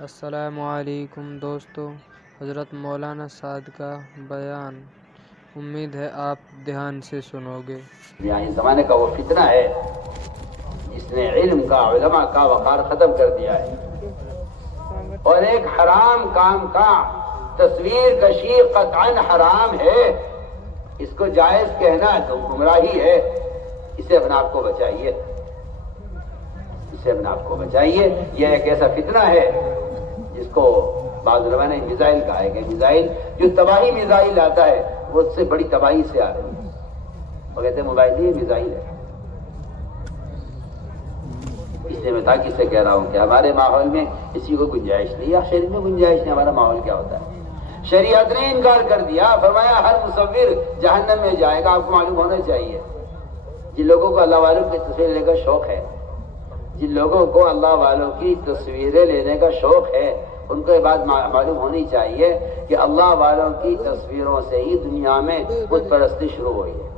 السلام علیکم دوستو، حضرت مولانا سعد کا بیان امید ہے آپ دھیان سے سنو گے۔ یعنی زمانے کا وہ فتنہ ہے جس نے علم کا، علماء کا وقار ختم کر دیا ہے، اور ایک حرام کام کا تصویر کشی قطعاً حرام ہے، اس کو جائز کہنا تو گمراہی ہے۔ اسے اپنے آپ کو بچائیے، اسے اپنے آپ کو بچائیے۔ یہ ایک ایسا فتنہ ہے جس کو بعض علماء نے میزائل کہا ہے کہ میزائل جو تباہی میزائل آتا ہے وہ اس سے بڑی تباہی سے آ رہی ہے، وہ کہتے ہیں موبائل یہ میزائل ہے۔ اس لیے میں تاکید سے کہہ رہا ہوں کہ ہمارے ماحول میں کسی کو گنجائش نہیں، یا شریعت میں گنجائش نہیں۔ ہمارا ماحول کیا ہوتا ہے؟ شریعت نے انکار کر دیا، فرمایا ہر مصور جہنم میں جائے گا۔ آپ کو معلوم ہونا چاہیے جن لوگوں کو اللہ والوں کی تصویر لینے کا شوق ہے، جن لوگوں کو اللہ والوں کی تصویریں لینے کا شوق ہے، ان کو یہ بات معلوم ہونی چاہیے کہ اللہ والوں کی تصویروں سے ہی دنیا میں بت پرستی شروع ہوئی ہے۔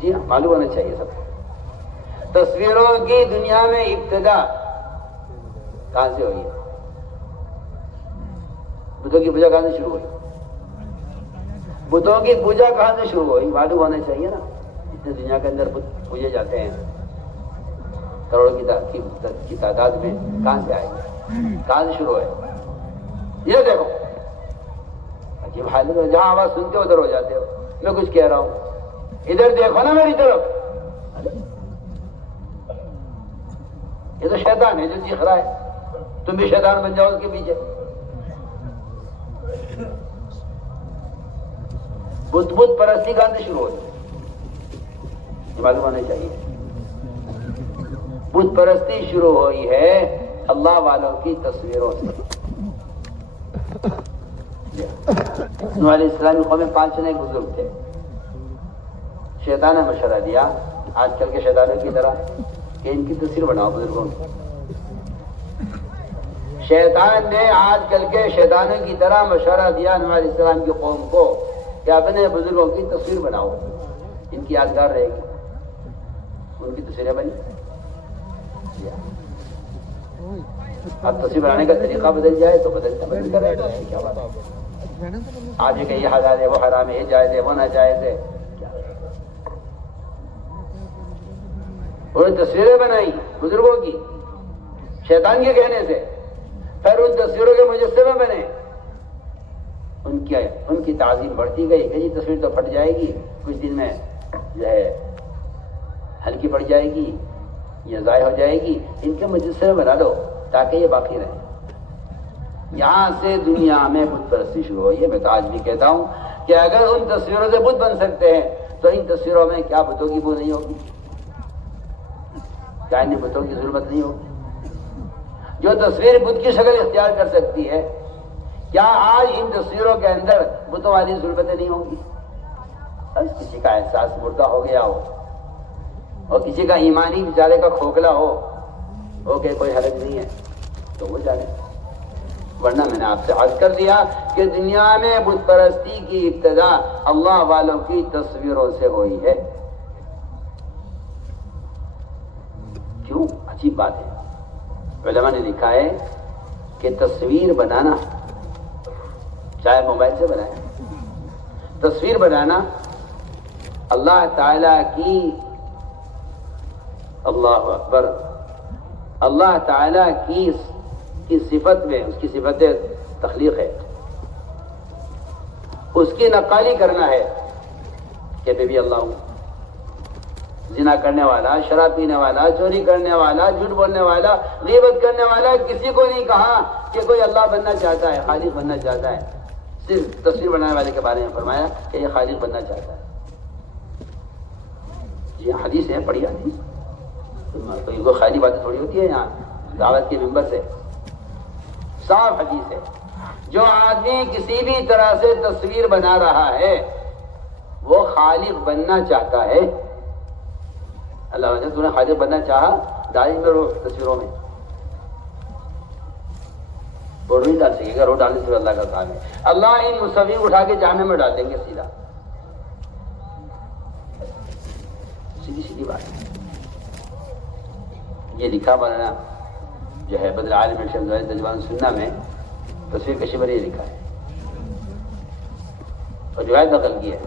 جی ہاں، معلوم ہونا چاہیے سب کو۔ تصویروں کی دنیا میں ابتدا کہاں سے ہوئی ہے؟ بتوں کی پوجا کہاں سے شروع ہوئی؟ بتوں کی پوجا کہاں سے شروع ہوئی؟ معلوم ہونا چاہیے نا۔ اتنے دنیا کے اندر بت پوجے جاتے ہیں، کروڑوں کی تعداد میں، کہاں سے آئے، کہاں سے شروع ہے؟ یہ دیکھو عجیب حالت ہے، جہاں آواز سنتے ہو ادھر ہو جاتے ہو۔ میں کچھ کہہ رہا ہوں، ادھر دیکھو نا میری طرف۔ یہ تو شیطان ہے جو چیخ رہا ہے، تم بھی شیطان بن جاؤ اس کے پیچھے۔ بت پرستی کہاں سے شروع ہوئی؟ یہ معلوم ہونا چاہیے۔ بت پرستی شروع ہوئی ہے اللہ والوں کی تصویروں سے۔ نوح علیہ السلام کی قوم میں 5 جنے بزرگ تھے۔ شیطان نے مشورہ دیا آج کل کے شیطانوں کی طرح کہ ان کی تصویر بناؤ بزرگوں کی۔ شیطان نے آج کل کے شیطانوں کی طرح مشورہ دیا نوح علیہ السلام کی قوم کو کہ اپنے بزرگوں کی تصویر بناؤ، ان کی یادگار رہے گی۔ ان کی تصویریں بنی۔ اب تصویر بنانے کا طریقہ بدل جائے تو بدل کر رہے گا، کیا بات ہے؟ آج یہ کہ یہ حلال ہے، وہ حرام ہے، یہ جائز ہے، وہ ناجائز ہے۔ انہوں نے تصویریں بنائی بزرگوں کی شیطان کے کہنے سے، پھر ان تصویروں کے مجسمے بنے۔ ان کی تعظیم بڑھتی گئی کہ جی تصویر تو پھٹ جائے گی، کچھ دن میں جو ہے ہلکی پڑ جائے گی یا ضائع ہو جائے گی، ان کے مجسمے بنا دو تاکہ یہ باقی رہے۔ یہاں سے دنیا میں بت پرستی شروع ہوئی ہے۔ میں تو آج بھی کہتا ہوں کہ اگر ان تصویروں سے بت بن سکتے ہیں تو ان تصویروں میں کیا بتوں کی بو نہیں ہوگی؟ کیا ان بتوں کی ضرورت نہیں ہوگی؟ جو تصویر بت کی شکل اختیار کر سکتی ہے، کیا آج ان تصویروں کے اندر بتوں والی ضرورتیں نہیں ہوں گی؟ کسی کا احساس مردہ ہو گیا ہو اور کسی کا ایمانی بیچارے کا کھوکھلا ہو کہ کوئی حرج نہیں ہے تو وہ جانے۔ ورنہ میں نے آپ سے عرض کر دیا کہ دنیا میں بت پرستی کی ابتدا اللہ والوں کی تصویروں سے ہوئی ہے۔ کیوں؟ عجیب بات ہے۔ علماء نے لکھا ہے کہ تصویر بنانا، چاہے موبائل سے بنائے، تصویر بنانا اللہ تعالی کی، اللہ اکبر، اللہ تعالی کی صفت میں، اس کی صفت تخلیق ہے، اس کی نقالی کرنا ہے کہ میں بھی اللہ ہوں۔ زنا کرنے والا، شراب پینے والا، چوری کرنے والا، جھوٹ بولنے والا، غیبت کرنے والا، کسی کو نہیں کہا کہ کوئی اللہ بننا چاہتا ہے، خالق بننا چاہتا ہے۔ صرف تصویر بنانے والے کے بارے میں فرمایا کہ یہ خالق بننا چاہتا ہے۔ جی حدیث ہے، پڑھی حدیث، کوئی خالی باتیں تھوڑی ہوتی ہے یہاں دعوت کے ممبر سے، صاف حدیث ہے۔ جو آدمی کسی بھی طرح سے تصویر بنا رہا ہے وہ خالق بننا چاہتا ہے۔ اللہ نے تو نے خالق بننا چاہا، ڈالی میں روح تصویروں میں وہ نہیں ڈال سکے گا، روح ڈالنے سے اللہ کا کام ہے۔ اللہ ان مصور اٹھا کے جہنم میں ڈال دیں گے سیدھا، سیدھی بات ہے۔ یہ لکھا مولانا جو ہے بدر عالم شمس تجوان سننا میں تصویر کشی پر یہ لکھا ہے اور روایت نقل کی ہے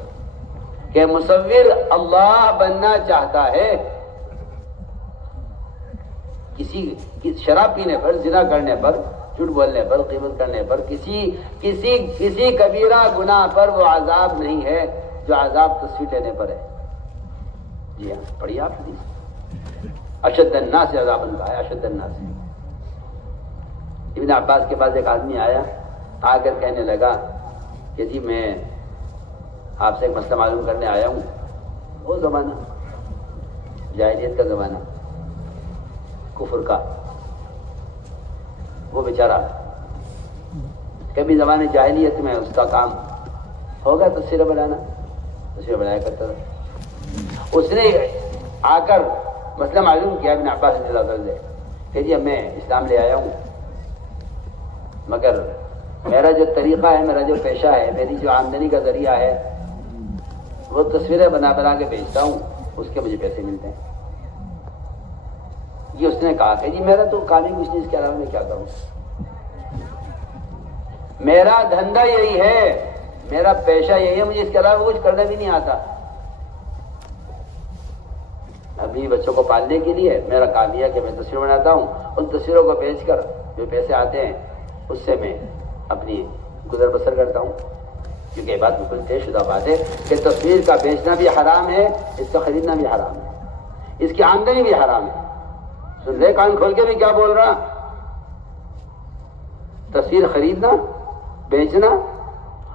کہ مصور اللہ بننا چاہتا ہے کسی شراب پینے پر، زنا کرنے پر، جھوٹ بولنے پر، غیبت کرنے پر، کسی کبیرہ گناہ پر وہ عذاب نہیں ہے جو عذاب تصویر لینے پر ہے۔ جی ہاں، پڑھیے آپ حدیث، اشد الناس عذاباً کہا ہے، اشد الناس۔ ابن عباس کے پاس ایک آدمی آیا، آ کر کہنے لگا کہ جی میں آپ سے ایک مسئلہ معلوم کرنے آیا ہوں۔ وہ زمانہ جاہلیت کا زمانہ، کفر کا، وہ بیچارہ کبھی زمانے جاہلیت میں اس کا کام ہوگا تصویر بنانا، تصویر بنایا کرتا تھا۔ اس نے آ کر مسئلہ معلوم کیا ابن عباس رضی اللہ عنہ سے کہ جی میں اسلام لے آیا ہوں، مگر میرا جو طریقہ ہے، میرا جو پیشہ ہے، میری جو آمدنی کا ذریعہ ہے وہ تصویریں بنا بنا کے بیچتا ہوں، اس کے مجھے پیسے ملتے ہیں۔ یہ اس نے کہا کہ جی میرا تو کام ہی کچھ نہیں، اس کے علاوہ میں کیا کروں، میرا دھندا یہی ہے، میرا پیشہ یہی ہے، مجھے اس کے علاوہ کچھ کرنا بھی نہیں آتا۔ ابھی بچوں کو پالنے کے لیے میرا کام یہ ہے کہ میں تصویر بناتا ہوں، ان تصویروں کو بیچ کر جو پیسے آتے ہیں اس سے میں اپنی گزر بسر کرتا ہوں۔ کیونکہ یہ بات بالکل طے شدہ بات ہے کہ تصویر کا بیچنا بھی حرام ہے، اس کا خریدنا بھی حرام ہے، اس کی آمدنی بھی حرام ہے۔ سن لے کان کھول کے بھی کیا بول رہا، تصویر خریدنا، بیچنا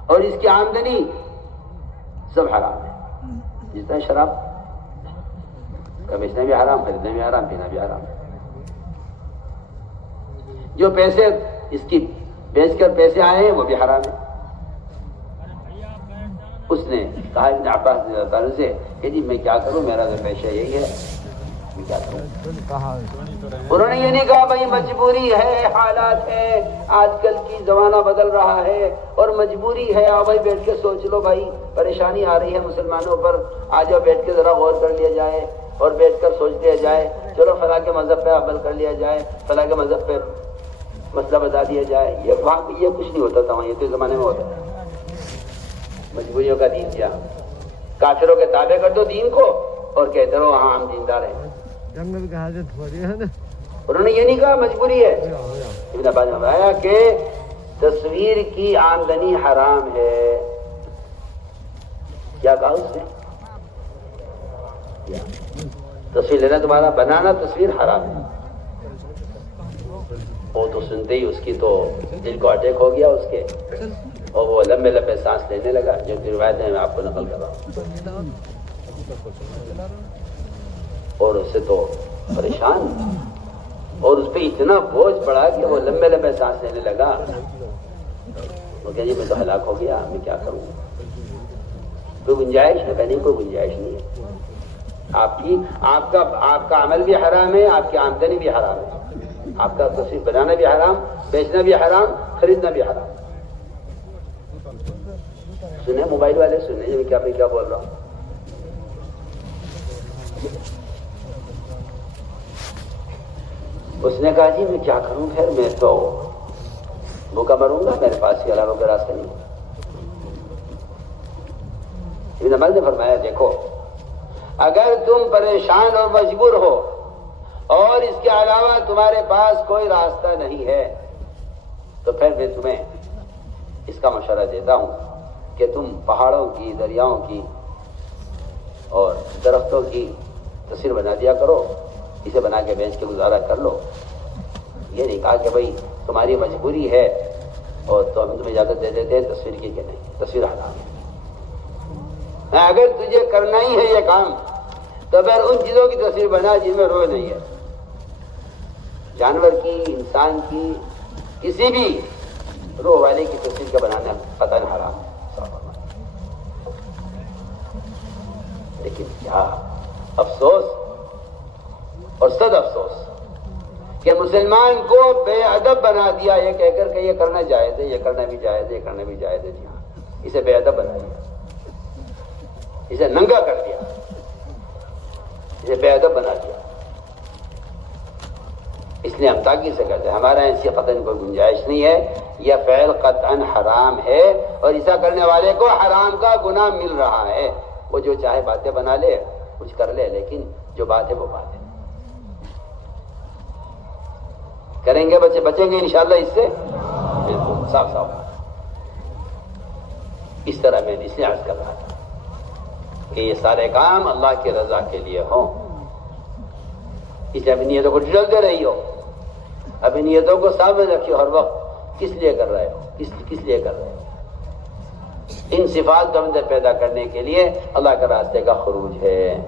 اور اس کی آمدنی سب حرام ہے۔ جس طرح شراب کا بیچنا بھی حرام، خریدنا بھی حرام، پینا بھی حرام ہے۔ جو پیسے اس کی بیچ کر پیسے آئے ہیں وہ بھی حرام ہے۔ اس نے کہا ابن عباس رضی اللہ عنہ سے کہ جی میں کیا کروں، میرا تو پیشہ یہی ہے، میں کیا کروں۔ انہوں نے یہ نہیں کہا بھائی مجبوری ہے، حالات ہے، آج کل کی زمانہ بدل رہا ہے اور مجبوری ہے، آؤ بھائی بیٹھ کے سوچ لو، بھائی پریشانی آ رہی ہے مسلمانوں پر، آ جاؤ بیٹھ کے ذرا غور کر لیا جائے اور بیٹھ کر سوچ لیا جائے، چلو فلاں کے مذہب پہ عمل کر لیا جائے، فلاں کے مذہب پہ مسئلہ بتا دیا جائے۔ یہ وہاں یہ کچھ نہیں ہوتا تھا، وہاں یہ تو زمانے میں ہوتا تھا۔ مجبوریوں کا دین کیا، کافروں کے تابع کر دو دین کو اور کہتے رہو ہاں ہم دیندار ہیں۔ انہوں نے یہ نہیں کہا مجبوری ہے۔ ابن عباس نے بتایا کہ تصویر کی آمدنی حرام ہے۔ کیا کہا اس نے؟ تصویر لینا تمہارا، بنانا تصویر حرام ہے۔ وہ تو سنتے ہی اس کی تو دل کو اٹیک ہو گیا اس کے، اور وہ لمبے لمبے سانس لینے لگا، جو روایت ہے میں آپ کو نقل کر رہا ہوں۔ اور اس سے تو پریشان، اور اس پہ اتنا بوجھ پڑا کہ وہ لمبے لمبے سانس لینے لگا۔ وہ کہ جی میں تو ہلاک ہو گیا، میں کیا کروں، کوئی گنجائش ہے؟ نہیں، کوئی گنجائش نہیں ہے۔ آپ کا عمل بھی حرام ہے، آپ کی آمدنی بھی حرام ہے، آپ کا تصویر بنانا بھی حرام، بیچنا بھی حرام، خریدنا بھی حرام۔ سنیں موبائل والے، سنیں میں کیا بول رہا ہوں۔ اس نے کہا جی میں کیا کروں، خیر میں تو بھوکا مروں گا، میرے پاس کے علاوہ کوئی راستہ نہیں۔ ابن عباس نے فرمایا دیکھو، اگر تم پریشان اور مجبور ہو اور اس کے علاوہ تمہارے پاس کوئی راستہ نہیں ہے تو پھر میں تمہیں اس کا مشورہ دیتا ہوں کہ تم پہاڑوں کی، دریاؤں کی اور درختوں کی تصویر بنا دیا کرو، اسے بنا کے بیچ کے گزارا کر لو۔ یہ نہیں کہا کہ بھائی تمہاری مجبوری ہے اور تو ہم تمہیں اجازت دے دیتے ہیں تصویر کی، کہ نہیں، تصویر حرام ہے۔ اگر تجھے کرنا ہی ہے یہ کام تو پھر ان چیزوں کی تصویر بنا جن میں روح نہیں ہے، جانور کی، انسان کی، کسی بھی روح والے کی تصویر کا بنانا قطعاً حرام ہے۔ لیکن کیا افسوس اور صد افسوس کہ مسلمان کو بے ادب بنا دیا، یہ کہہ کر کہ یہ کرنا جائز ہے، یہ کرنا بھی جائز ہے، یہ کرنا بھی جائز ہے۔ جی ہاں، اسے بے ادب بنا دیا، اسے ننگا کر دیا، اسے بے ادب بنا دیا۔ اس لیے ہم تاکید سے کہتے ہیں ہمارا ایسی قطعاً کوئی گنجائش نہیں ہے، یہ فعل قطعاً حرام ہے اور ایسا کرنے والے کو حرام کا گناہ مل رہا ہے۔ وہ جو چاہے باتیں بنا لے، کچھ کر لے، لیکن جو بات ہے وہ بات ہے۔ کریں گے بچے، بچیں گے انشاءاللہ اس سے، بالکل صاف صاف۔ اس طرح میں اس لیے عرض کر رہا تھا کہ یہ سارے کام اللہ کی رضا کے لیے ہوں، اس لیے اپنی نیتوں کو ڈھلتے رہی ہو، اپنی نیتوں کو سامنے رکھیے ہر وقت، کس لیے کر رہے ہو، کس لیے کر رہے ہو۔ ان صفات کو اندر پیدا کرنے کے لیے اللہ کے راستے کا خروج ہے۔